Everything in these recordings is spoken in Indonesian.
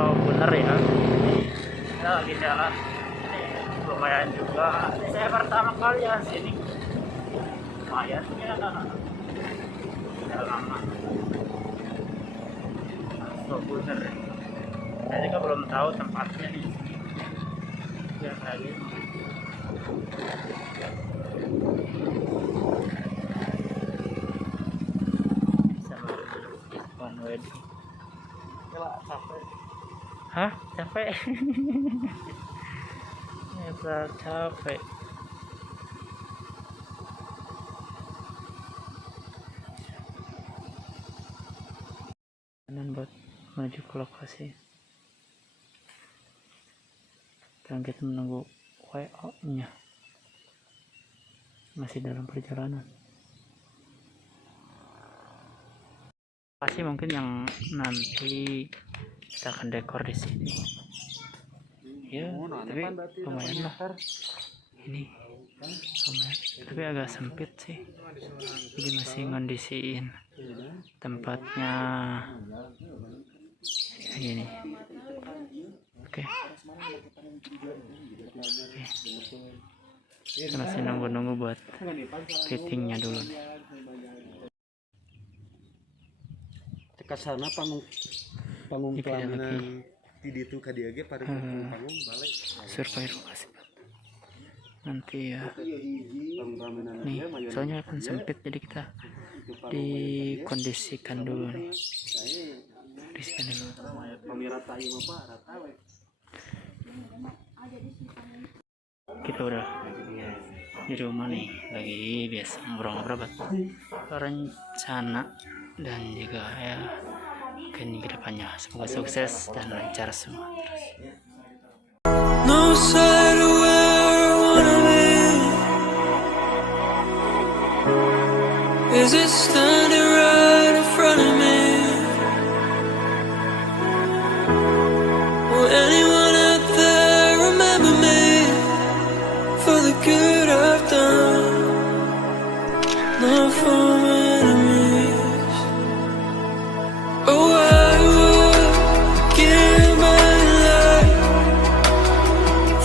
Oh bener ya, ini kita lagi jalan. Ini lumayan juga. Ini saya pertama kali ya sini. Lumayan ya, udah lama. So bener. Saya juga belum tahu tempatnya nih. Ya kayak gini. Sama one wedding. Capek. Hah? Capek? Ya capek. Kanan buat menuju ke lokasi. Dan kita menunggu WO nya. Masih dalam perjalanan. Pasti mungkin yang nanti kita akan dekor di sini. Ya, tapi lumayan lah. Ini lumayan, tapi agak sempit sih. Jadi masih ngondisiin tempatnya. Kayak gini. Oke. Kita masih nunggu-nunggu buat fittingnya dulu nih. Kasarna panggung pelaminan di ditu ka dieu ge panggung balik survei lokasi nanti ya. Nih soalnya kan sempit, jadi kita dikondisikan dulu nih. Kondisikan dulu. Kita udah di rumah nih, lagi biasa ngobrol-ngobrol rencana dan juga ya mungkin kedepannya. Semoga sukses dan lancar semua terus. No side where I wanna be. Is it standing right in front of me? Will anyone out there remember me for the good I've done? Not for enemies. Oh, I would give my life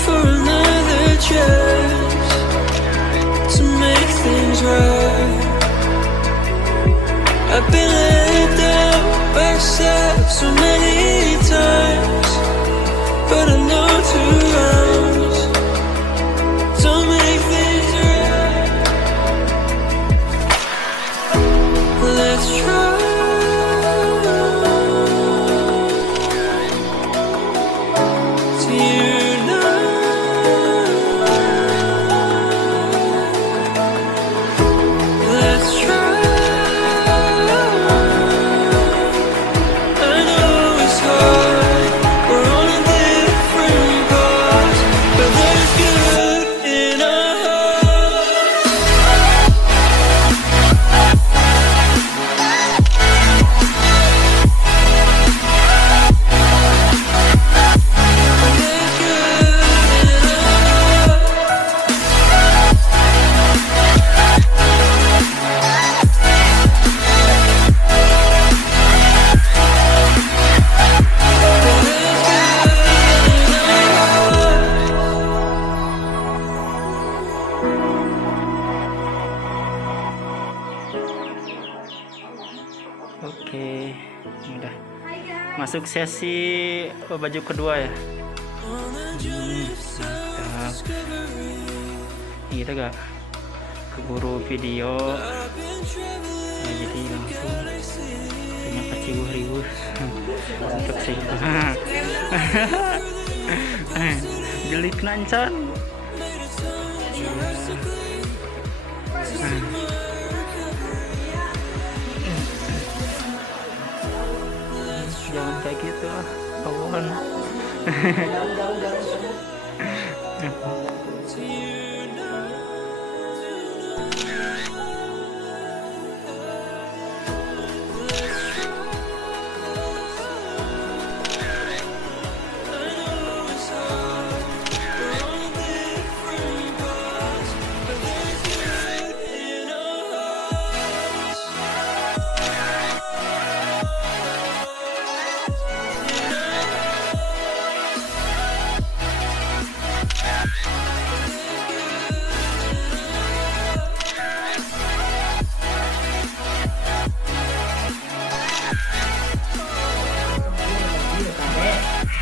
for another chance to make things right. I've been let down by myself so many times, but I know to rise, don't make things right. Let's try. Oke, ini udah masuk sesi baju kedua ya. Mantap. Ini kita gak keburu video ya, jadi langsung punya kecibuh-ribuh untuk sih. Jelik nancan. Jangan kayak gitu ah, kawan.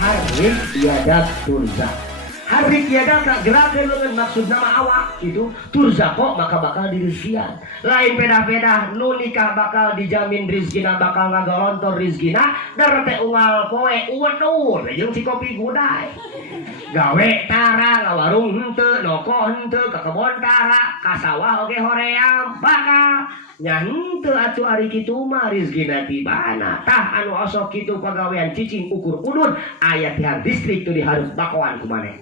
Harik biadab turza. Harik biadab tak gerakan dengan maksud nama awak itu turza kok maka bakal dirizkian. Lain beda-beda nu nikah bakal dijamin rizkina bakal ngagolontor rizkina darate unggal poe uwenur jeung si kopi gudai. Gawe tara ngawarung henteu noko henteu ka kebon tara ka sawah oge hoream bakal nya henteu atuh ari kitu mah rizkina tibana tah anu osok kitu pagawean cicing ukur udun aya tihang distrik tu diharus bakoan ku maneh.